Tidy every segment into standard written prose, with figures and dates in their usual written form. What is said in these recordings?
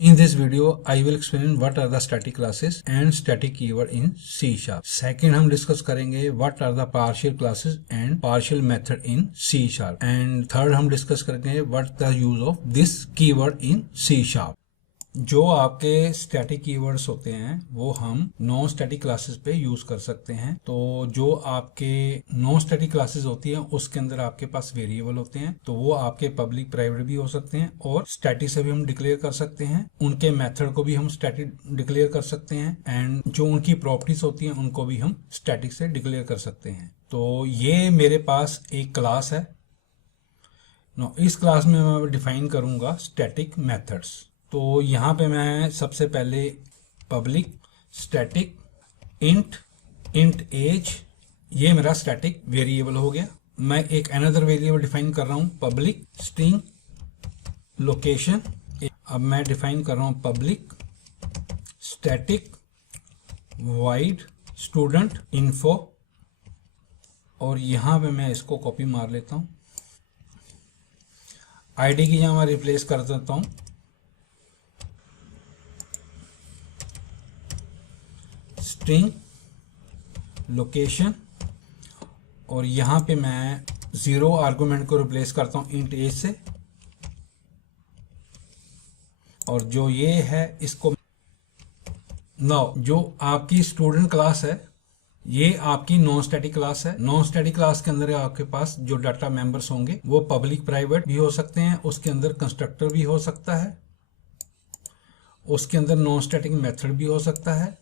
In this video, I will explain what are the static classes and static keyword in C#. Second, हम discuss करेंगे what are the partial classes and partial method in C#. And third, हम discuss करेंगे what the use of this keyword in C#. जो आपके static keywords होते हैं वो हम नॉन स्टैटिक क्लासेस पे यूज कर सकते हैं। तो जो आपके नॉन स्टैटिक क्लासेस होती हैं उसके अंदर आपके पास वेरिएबल होते हैं, तो वो आपके पब्लिक प्राइवेट भी हो सकते हैं और स्टैटिक से भी हम डिक्लेयर कर सकते हैं। उनके मेथड को भी हम स्टैटिक डिक्लेयर कर सकते हैं एंड जो उनकी प्रॉपर्टीज होती हैं उनको भी हम स्टैटिक से डिक्लेयर कर सकते हैं। तो ये मेरे पास एक क्लास है। इस क्लास में मैं डिफाइन करूंगा स्टैटिक मेथड्स। तो यहाँ पे मैं सबसे पहले पब्लिक स्टैटिक इंट एज, ये मेरा स्टैटिक वेरिएबल हो गया। मैं एक अनदर वेरिएबल डिफाइन कर रहा हूँ पब्लिक स्ट्रिंग लोकेशन। अब मैं डिफाइन कर रहा हूँ public static wide student info, और यहाँ पे मैं इसको कॉपी मार लेता हूँ। आईडी की जगह मैं रिप्लेस कर देता हूँ स्ट्रिंग लोकेशन, और यहाँ पे मैं 0 आर्गुमेंट को रिप्लेस करता हूँ इंट एज से, और जो ये है इसको नाउ जो आपकी स्टूडेंट क्लास है ये आपकी नॉन स्टैटिक क्लास है। नॉन स्टैटिक क्लास के अंदर आपके पास जो डाटा मेंबर्स होंगे वो पब्लिक प्राइवेट भी हो सकते हैं, उसके अंदर कंस्ट्रक्टर भी हो सकता है, उसके अंदर नॉन स्टैटिक मेथड भी हो सकता है,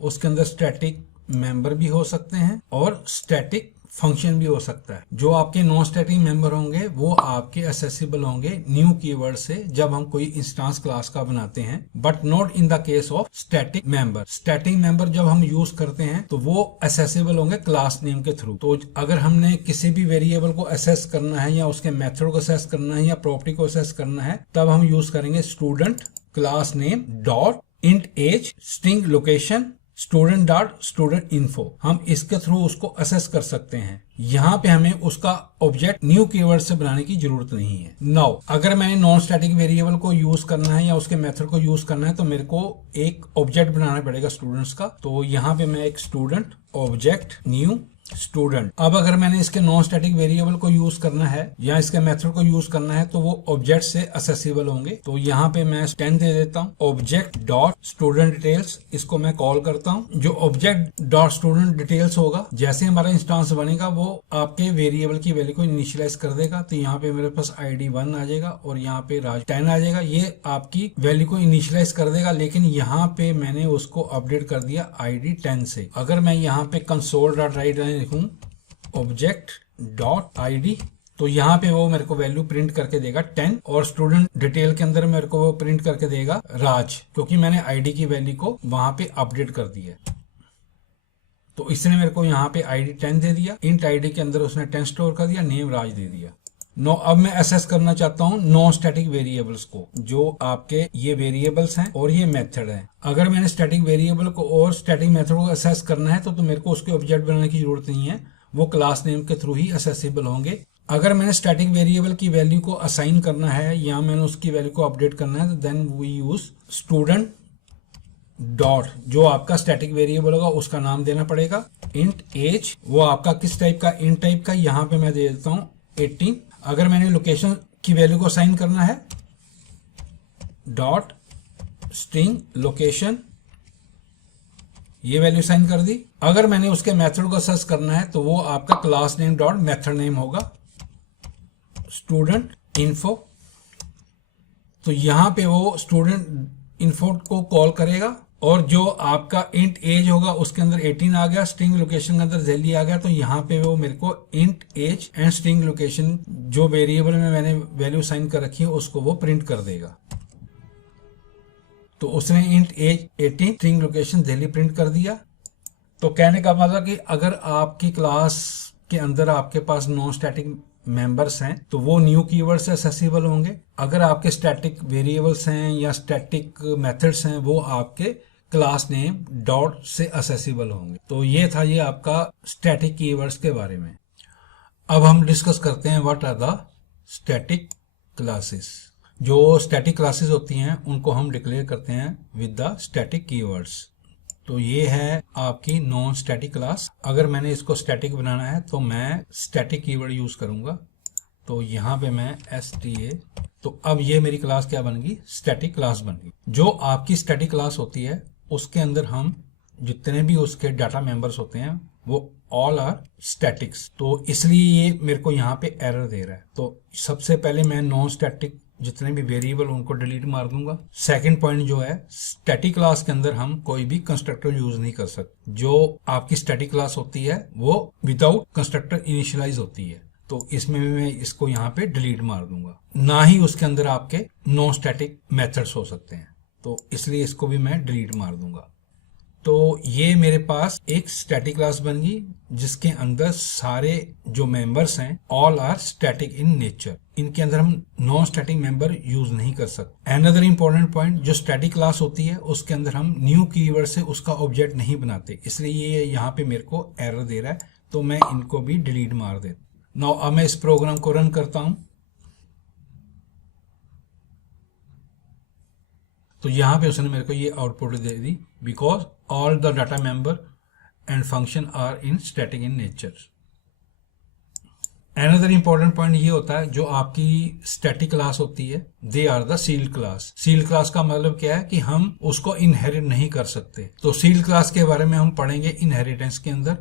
उसके अंदर स्टैटिक मेंबर भी हो सकते हैं और स्टैटिक फंक्शन भी हो सकता है। जो आपके नॉन स्टैटिक मेंबर होंगे वो आपके एक्सेसिबल होंगे न्यू कीवर्ड से जब हम कोई इंस्टेंस क्लास का बनाते हैं, but not in the case of static member. Static member जब हम यूज करते हैं तो वो एक्सेसिबल होंगे क्लास नेम के थ्रू। तो अगर हमने किसी भी वेरिएबल को असेस करना है या उसके मेथड को असेस करना है या प्रॉपर्टी को असेस करना है तब हम यूज करेंगे student class name dot int age string location student dot student info. हम इसके थ्रू उसको असेस कर सकते हैं। यहाँ पे हमें उसका ऑब्जेक्ट न्यू कीवर्ड से बनाने की जरूरत नहीं है। नाउ अगर मैंने नॉन स्टैटिक वेरिएबल को यूज करना है या उसके मेथड को यूज करना है तो मेरे को एक ऑब्जेक्ट बनाना पड़ेगा स्टूडेंट्स का। तो यहाँ पे मैं एक स्टूडेंट ऑब्जेक्ट न्यू स्टूडेंट। अब अगर मैंने इसके नॉन स्टैटिक वेरिएबल को यूज करना है या इसके मेथड को यूज करना है तो वो ऑब्जेक्ट से एक्सेसिबल होंगे। तो यहाँ पे मैं 10 दे देता हूँ। ऑब्जेक्ट डॉट स्टूडेंट डिटेल्स, इसको मैं कॉल करता हूँ। जो ऑब्जेक्ट डॉट स्टूडेंट डिटेल्स होगा, जैसे हमारा इंस्टेंस बनेगा वो आपके वेरिएबल की वैल्यू को इनिशियलाइज कर देगा। तो यहाँ पे मेरे पास ID 1 आ जाएगा और यहाँ पे राज 10 आ जाएगा। ये आपकी वैल्यू को इनिशियलाइज कर देगा, लेकिन यहाँ पे मैंने उसको अपडेट कर दिया ID 10 से। अगर मैं यहाँ पे कंसोल डॉट राइट लिखूं ऑब्जेक्ट डॉट ID, तो यहाँ पे वो मेरे को वैल्यू प्रिंट करके देगा 10, और स्टूडेंट डिटेल के अंदर मेरे को वो प्रिंट करके देगा राज, क्योंकि मैंने ID की वैल्यू को वहां पे अपडेट कर दिया। तो इसने मेरे को यहाँ पे ID 10 दे दिया। इंट ID के अंदर उसने 10 स्टोर कर दिया, नेम राज दे दिया। नो अब मैं असेस करना चाहता हूँ नॉन स्टैटिक वेरिएबल्स को, जो आपके ये वेरिएबल्स हैं और ये मेथड है। अगर मैंने स्टैटिक वेरिएबल को और स्टैटिक मेथड को असेस करना है तो मेरे को उसके ऑब्जेक्ट बनाने की जरूरत नहीं है, वो क्लास नेम के थ्रू ही असेसिबल होंगे। अगर मैंने स्टैटिक वेरिएबल की वैल्यू को असाइन करना है या मैंने उसकी वैल्यू को अपडेट करना है तो then we use student dot, जो आपका स्टैटिक वेरिएबल होगा उसका नाम देना पड़ेगा। इंट एज, वो आपका किस टाइप का, इंट टाइप का, यहाँ पे मैं दे देता हूँ 18। अगर मैंने लोकेशन की वैल्यू को असाइन करना है डॉट स्ट्रिंग लोकेशन, ये वैल्यू साइन कर दी। अगर मैंने उसके मेथड को असेस करना है तो वो आपका class name dot method name होगा स्टूडेंट इन्फो। तो यहाँ पे वो स्टूडेंट इन्फो को कॉल करेगा, और जो आपका इंट एज होगा उसके अंदर 18 आ गया, स्ट्रिंग लोकेशन के अंदर जैली आ गया। तो यहाँ पे वो मेरे को int age and string location, जो वेरिएबल में मैंने वैल्यू साइन कर रखी है, उसको वो प्रिंट कर देगा। तो उसने int age 18 string location Delhi print कर दिया। तो कहने का मतलब कि अगर आपकी क्लास के अंदर आपके पास नॉन स्टैटिक मेंबर्स हैं तो वो न्यू कीवर्ड से एक्सेसिबल होंगे। अगर आपके स्टैटिक वेरिएबल्स हैं या स्टैटिक मेथड्स हैं वो आपके क्लास नेम डॉट से एक्सेसिबल होंगे। तो ये था ये आपका स्टैटिक कीवर्ड्स के बारे में। अब हम डिस्कस करते हैं what are the static classes. जो स्टैटिक क्लासेस होती हैं उनको हम डिक्लेयर करते हैं विद द स्टैटिक कीवर्ड्स। तो ये है आपकी नॉन स्टैटिक क्लास। अगर मैंने इसको स्टैटिक बनाना है तो मैं स्टैटिक कीवर्ड यूज करूंगा। तो यहाँ पे मैं STA, तो अब ये मेरी क्लास क्या बन गई, स्टैटिक क्लास बन गई। जो आपकी स्टैटिक क्लास होती है उसके अंदर हम जितने भी उसके डाटा मेंबर्स होते हैं वो ऑल आर स्टैटिक्स। तो इसलिए ये मेरे को यहाँ पे एरर दे रहा है। तो सबसे पहले मैं नॉन स्टैटिक जितने भी वेरिएबल उनको डिलीट मार दूंगा। सेकंड पॉइंट जो है, स्टैटिक क्लास के अंदर हम कोई भी कंस्ट्रक्टर यूज नहीं कर सकते। जो आपकी स्टैटिक क्लास होती है वो विदाउट कंस्ट्रक्टर इनिशियलाइज होती है। तो इसमें भी मैं इसको यहाँ पे डिलीट मार दूंगा। ना ही उसके अंदर आपके नॉन स्टैटिक मेथड्स हो सकते हैं, तो इसलिए इसको भी मैं डिलीट मार दूंगा। तो ये मेरे पास एक स्टैटिक क्लास बन गई जिसके अंदर सारे जो मेंबर्स हैं all are static in nature. इनके अंदर हम नॉन स्टैटिक मेंबर यूज नहीं कर सकते। अनदर इंपॉर्टेंट पॉइंट, जो स्टैटिक क्लास होती है उसके अंदर हम न्यू कीवर्ड से उसका ऑब्जेक्ट नहीं बनाते, इसलिए ये यहाँ पे मेरे को एरर दे रहा है। तो मैं इनको भी डिलीट मार देता। नाउ अब मैं इस प्रोग्राम को रन करता हूं। तो यहां पे उसने मेरे को ये आउटपुट दे दी, because all the data member and function are in static in nature. Another important point ये होता है, जो आपकी स्टैटिक क्लास होती है they are the sealed class. Sealed class का मतलब क्या है कि हम उसको इनहेरिट नहीं कर सकते। तो सील्ड क्लास के बारे में हम पढ़ेंगे इनहेरिटेंस के अंदर।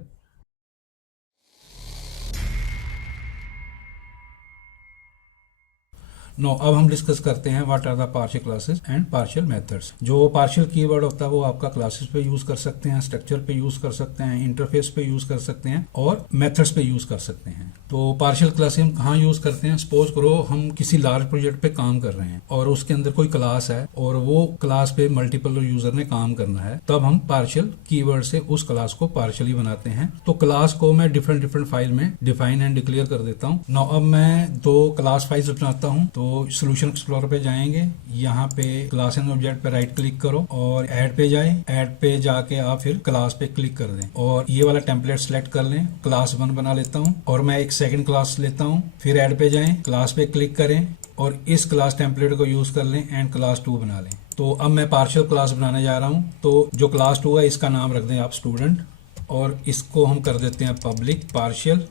नो अब हम डिस्कस करते हैं what are the partial classes and partial methods. जो पार्शियल कीवर्ड होता है वो आपका क्लासेस पे यूज कर सकते हैं, स्ट्रक्चर पे यूज कर सकते हैं, इंटरफेस पे यूज कर सकते हैं और मेथड्स पे यूज कर सकते हैं। तो पार्शियल क्लासेस हम कहाँ यूज करते हैं, सपोज करो हम किसी लार्ज प्रोजेक्ट पे काम कर रहे हैं और उसके अंदर कोई क्लास है और वो क्लास पे मल्टीपल यूजर ने काम करना है, तब हम पार्शियल कीवर्ड से उस क्लास को पार्शियली बनाते हैं। तो क्लास को मैं डिफरेंट फाइल में डिफाइन एंड डिक्लेयर कर देता हूँ। नाउ अब मैं दो क्लास फाइल्स बनाता हूँ। तो सॉल्यूशन एक्सप्लोरर पे जाएंगे, यहाँ पे क्लास एंड ऑब्जेक्ट पे राइट क्लिक करो और ऐड पे जाए। ऐड पे जाके आप फिर क्लास पे क्लिक कर दें और ये वाला टेम्पलेट सेलेक्ट कर लें। क्लास 1 बना लेता हूँ और मैं एक सेकंड क्लास लेता हूँ। फिर ऐड पे जाएं, क्लास पे क्लिक करें और इस क्लास टेम्पलेट को यूज कर लें एंड क्लास 2 बना लें। तो अब मैं पार्शियल क्लास बनाने जा रहा हूँ। तो जो क्लास 2 है इसका नाम रख दें आप स्टूडेंट और इसको हम कर देते हैं पब्लिक पार्शियल।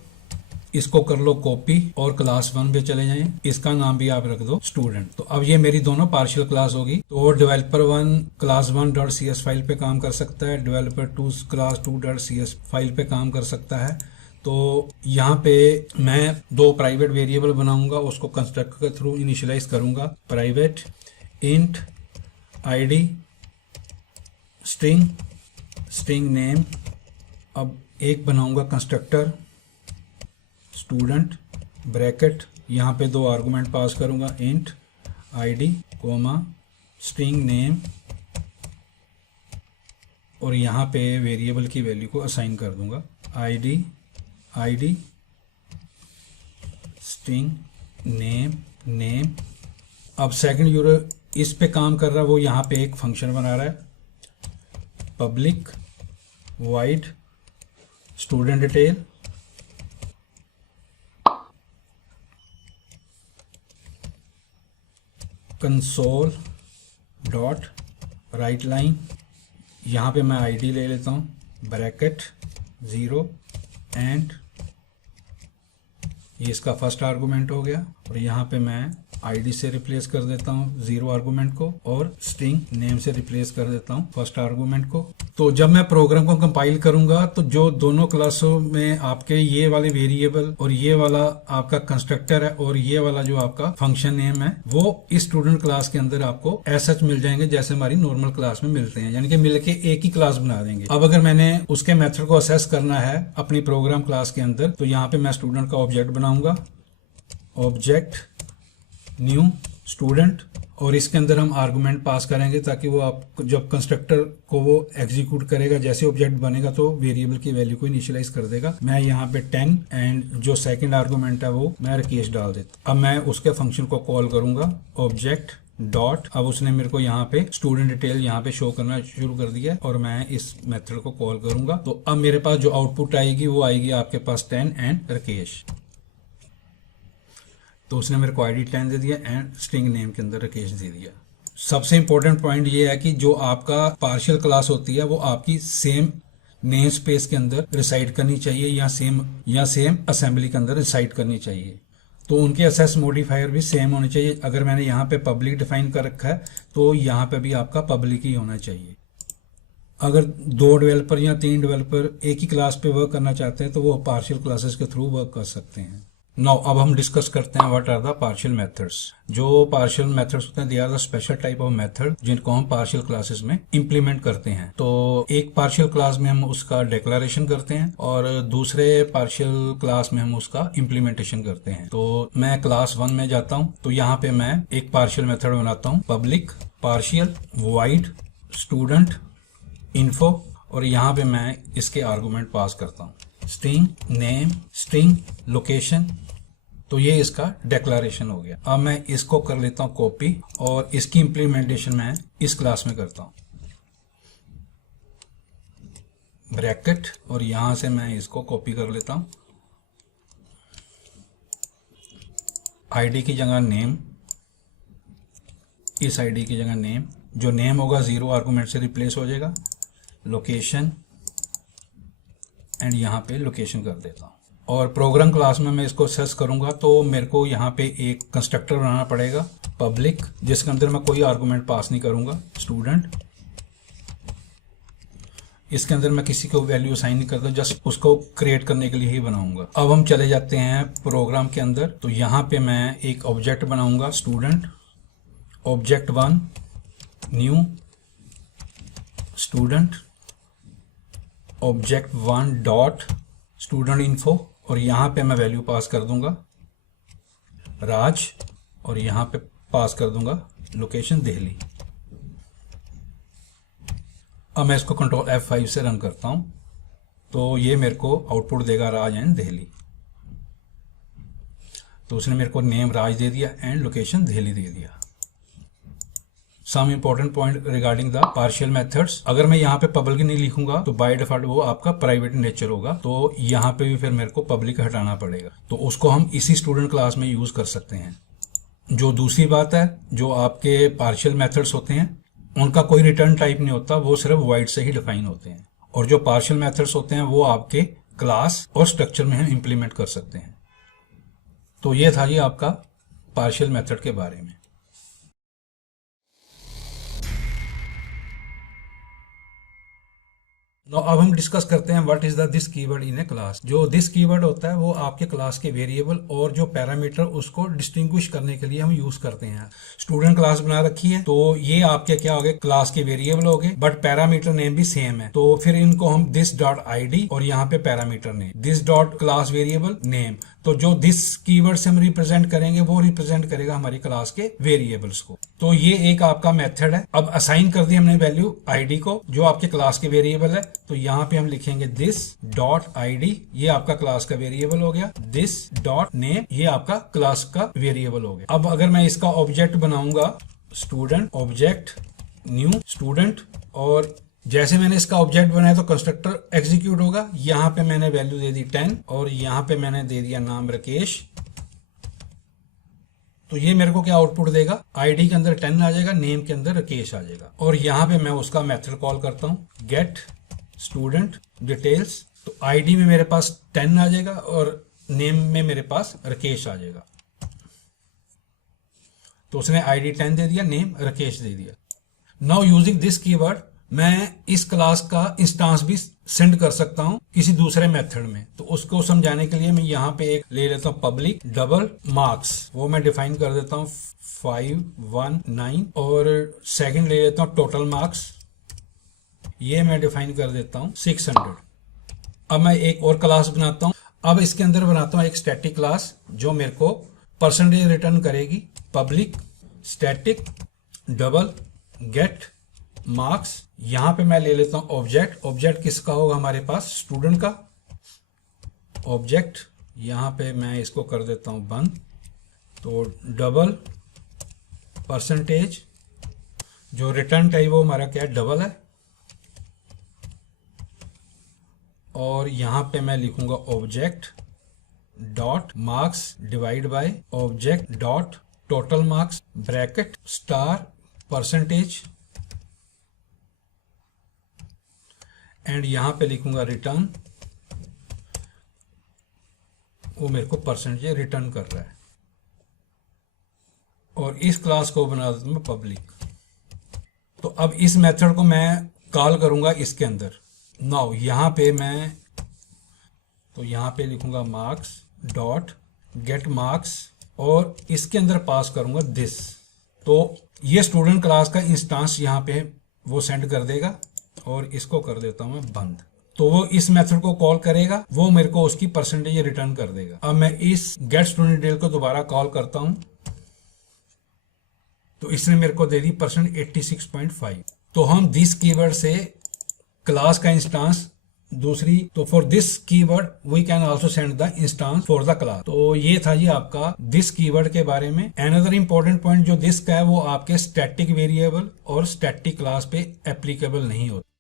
इसको कर लो कॉपी और क्लास 1 पे चले जाएं, इसका नाम भी आप रख दो स्टूडेंट। तो अब ये मेरी दोनों पार्शियल क्लास होगी। तो डेवलपर 1 क्लास 1.cs फाइल पे काम कर सकता है, डेवलपर 2 क्लास 2.cs फाइल पे काम कर सकता है। तो यहाँ पे मैं दो प्राइवेट वेरिएबल बनाऊंगा, उसको कंस्ट्रक्टर के थ्रू इनिशियलाइज करूंगा। Private int id string name. अब एक बनाऊंगा कंस्ट्रक्टर स्टूडेंट ब्रैकेट, यहाँ पे दो आर्गुमेंट पास करूंगा, int id comma string name और यहाँ पे वेरिएबल की वैल्यू को असाइन कर दूंगा id स्ट्रिंग नेम। अब सेकंड यूजर इस पे काम कर रहा है, वो यहाँ पे एक फंक्शन बना रहा है public wide student detail console dot right line. यहाँ पे मैं आईडी ले लेता हूँ ब्रैकेट 0 एंड ये इसका फर्स्ट आर्गुमेंट हो गया और यहाँ पे मैं आईडी से रिप्लेस कर देता हूँ 0 आर्गुमेंट को और स्ट्रिंग नेम से रिप्लेस कर देता हूँ फर्स्ट आर्गुमेंट को। तो जब मैं प्रोग्राम को कंपाइल करूंगा तो जो दोनों क्लासों में आपके ये वाले वेरिएबल और ये वाला आपका कंस्ट्रक्टर है और ये वाला जो आपका फंक्शन नेम है वो इस स्टूडेंट क्लास के अंदर आपको ऐसा मिल जाएंगे जैसे हमारी नॉर्मल क्लास में मिलते हैं, यानी कि मिलके एक ही क्लास बना देंगे। अब अगर मैंने उसके मेथड को असेस करना है अपनी प्रोग्राम क्लास के अंदर, तो यहाँ पे मैं स्टूडेंट का ऑब्जेक्ट बनाऊंगा, ऑब्जेक्ट न्यू स्टूडेंट, और इसके अंदर हम आर्गुमेंट पास करेंगे ताकि वो आप जब कंस्ट्रक्टर को वो एग्जीक्यूट करेगा, जैसे ऑब्जेक्ट बनेगा तो वेरिएबल की वैल्यू को इनिशियलाइज कर देगा। मैं यहाँ पे 10 एंड जो सेकंड आर्गुमेंट है वो मैं राकेश डाल देता। अब मैं उसके फंक्शन को कॉल करूंगा ऑब्जेक्ट डॉट। अब उसने मेरे को यहाँ पे स्टूडेंट डिटेल यहाँ पे शो करना शुरू कर दिया और मैं इस मेथड को कॉल करूंगा। तो अब मेरे पास जो आउटपुट आएगी वो आएगी आपके पास 10 एंड राकेश। तो उसने मेरे को आईडी 10 दे दिया एंड स्ट्रिंग नेम के अंदर राकेश दे दिया। सबसे इंपॉर्टेंट पॉइंट ये है कि जो आपका पार्शियल क्लास होती है वो आपकी सेम नेम स्पेस के अंदर रिसाइड करनी चाहिए या सेम असेंबली के अंदर रिसाइड करनी चाहिए। तो उनके असेस मॉडिफायर भी सेम होने चाहिए। अगर मैंने यहाँ पे पब्लिक डिफाइन कर रखा है तो यहाँ पे भी आपका पब्लिक ही होना चाहिए। अगर 2 डेवलपर या 3 डेवलपर एक ही क्लास पे वर्क करना चाहते हैं तो वो पार्शियल क्लासेस के थ्रू वर्क कर सकते हैं। नाउ अब हम डिस्कस करते हैं what are the partial methods. जो पार्शियल मेथड्स होते हैं they are the special type of method जिनको हम पार्शियल क्लासेस में इंप्लीमेंट करते हैं। तो एक पार्शियल क्लास में हम उसका डिक्लेरेशन करते हैं और दूसरे पार्शियल क्लास में हम उसका इंप्लीमेंटेशन करते हैं। तो मैं क्लास 1 में जाता हूं तो यहाँ पे मैं एक पार्शियल मेथड बनाता हूँ, public partial void student info, और यहाँ पे मैं इसके आर्गुमेंट पास करता हूँ स्ट्रिंग नेम स्ट्रिंग लोकेशन। तो ये इसका डिक्लेरेशन हो गया। अब मैं इसको कर लेता हूँ कॉपी और इसकी इंप्लीमेंटेशन मैं इस क्लास में करता हूँ, ब्रैकेट, और यहां से मैं इसको कॉपी कर लेता हूँ। आईडी की जगह नेम, इस आईडी की जगह नेम, जो नेम होगा 0 आर्गुमेंट से रिप्लेस हो जाएगा। लोकेशन एंड यहाँ पे लोकेशन कर देता हूँ। और प्रोग्राम क्लास में मैं इसको सर्च करूंगा तो मेरे को यहाँ पे एक कंस्ट्रक्टर बनाना पड़ेगा पब्लिक, जिसके अंदर मैं कोई आर्गुमेंट पास नहीं करूंगा, स्टूडेंट। इसके अंदर मैं किसी को वैल्यू असाइन नहीं करता, जस्ट उसको क्रिएट करने के लिए ही बनाऊंगा। अब हम चले जाते हैं प्रोग्राम के अंदर। तो यहाँ पे मैं एक ऑब्जेक्ट बनाऊंगा student, object 1 new student, object 1 dot student info, और यहाँ पे मैं वैल्यू पास कर दूंगा राज, और यहाँ पे पास कर दूंगा लोकेशन दिल्ली। अब मैं इसको कंट्रोल F5 से रन करता हूं तो ये मेरे को आउटपुट देगा राज एंड दिल्ली। तो उसने मेरे को नेम राज दे दिया एंड लोकेशन दिल्ली दे दिया। Some important point regarding the partial methods. अगर मैं यहाँ पे पब्लिक नहीं लिखूंगा तो बाय डिफॉल्ट वो आपका प्राइवेट नेचर होगा, तो यहाँ पे भी फिर मेरे को पब्लिक हटाना पड़ेगा। तो उसको हम इसी स्टूडेंट क्लास में यूज कर सकते हैं। जो दूसरी बात है, जो आपके पार्शियल मेथड्स होते हैं उनका कोई रिटर्न टाइप नहीं होता, वो सिर्फ वॉइड से ही डिफाइन होते हैं। और जो पार्शियल मेथड्स होते हैं वो आपके क्लास और स्ट्रक्चर में हम इंप्लीमेंट कर सकते हैं। तो ये था जी आपका पार्शियल मेथड के बारे में। अब हम डिस्कस करते हैं what is the this keyword in A class. जो दिस कीवर्ड होता है वो आपके क्लास के वेरिएबल और जो पैरामीटर उसको डिस्टिंग्विश करने के लिए हम यूज करते हैं। स्टूडेंट क्लास बना रखी है तो ये आपके क्या हो गए, क्लास के वेरिएबल हो गए, बट पैरामीटर नेम भी सेम है। तो फिर इनको हम दिस डॉट आईडी और यहाँ पे parameter name, this dot class variable name. तो जो दिस कीवर्ड से हम रिप्रेजेंट करेंगे वो रिप्रेजेंट करेगा हमारी क्लास के वेरिएबल्स को। तो ये एक आपका मेथड है। अब असाइन कर दी हमने वैल्यू आईडी को जो आपके क्लास के वेरिएबल है, तो यहाँ पे हम लिखेंगे दिस डॉट आईडी, ये आपका क्लास का वेरिएबल हो गया। दिस डॉट नेम, ये आपका क्लास का वेरिएबल हो गया। अब अगर मैं इसका ऑब्जेक्ट बनाऊंगा स्टूडेंट, ऑब्जेक्ट न्यू स्टूडेंट, और जैसे मैंने इसका ऑब्जेक्ट बनाया तो कंस्ट्रक्टर एग्जीक्यूट होगा। यहाँ पे मैंने वैल्यू दे दी 10 और यहाँ पे मैंने दे दिया नाम राकेश। तो ये मेरे को क्या आउटपुट देगा, आईडी के अंदर 10 आ जाएगा, नेम के अंदर राकेश आ जाएगा। और यहाँ पे मैं उसका मेथड कॉल करता हूँ गेट स्टूडेंट डिटेल्स। तो आईडी में मेरे पास 10 आ जाएगा और नेम में मेरे पास राकेश आ जाएगा। तो उसने आईडी 10 दे दिया, नेम राकेश दे दिया। नाउ यूजिंग दिस कीवर्ड मैं इस क्लास का इंस्टांस भी सेंड कर सकता हूं किसी दूसरे मेथड में। तो उसको समझाने के लिए मैं यहाँ पे एक ले लेता हूँ पब्लिक डबल मार्क्स, वो मैं डिफाइन कर देता हूँ 519, और सेकंड ले लेता हूँ टोटल मार्क्स, ये मैं डिफाइन कर देता हूँ 600। अब मैं एक और क्लास बनाता हूँ। अब इसके अंदर बनाता हूँ एक स्टैटिक क्लास जो मेरे को परसेंटेज रिटर्न करेगी। Public static double get marks, यहां पे मैं ले लेता हूं ऑब्जेक्ट। ऑब्जेक्ट किसका होगा, हमारे पास स्टूडेंट का ऑब्जेक्ट। यहां पे मैं इसको कर देता हूं बंद। तो डबल परसेंटेज, जो रिटर्न टाइप वो हमारा क्या है, डबल है। और यहां पे मैं लिखूंगा object dot marks divide by object dot total marks bracket star percentage and यहां पे लिखूंगा रिटर्न, वो मेरे को परसेंटेज रिटर्न कर रहा है। और इस क्लास को बना देता हूं मैं पब्लिक। तो अब इस मेथड को मैं कॉल करूंगा इसके अंदर। नाउ यहां पे मैं तो यहां पे लिखूंगा मार्क्स डॉट गेट मार्क्स और इसके अंदर पास करूंगा दिस। तो ये स्टूडेंट क्लास का इंस्टांस यहां पे वो सेंड कर देगा और इसको कर देता हूं मैं बंद। तो वो इस मेथड को कॉल करेगा, वो मेरे को उसकी परसेंटेज रिटर्न कर देगा। अब मैं इस गेट स्टूडेंट डिटेल को दोबारा कॉल करता हूं तो इसने मेरे को दे दी परसेंट 86.5। तो हम दिस कीवर्ड से क्लास का इंस्टांस दूसरी, तो for this keyword we can also send the instance for the class. तो ये था जी आपका दिस कीवर्ड के बारे में। अनदर इंपॉर्टेंट पॉइंट जो दिस का है वो आपके स्टैटिक वेरिएबल और स्टैटिक क्लास पे एप्लीकेबल नहीं होता।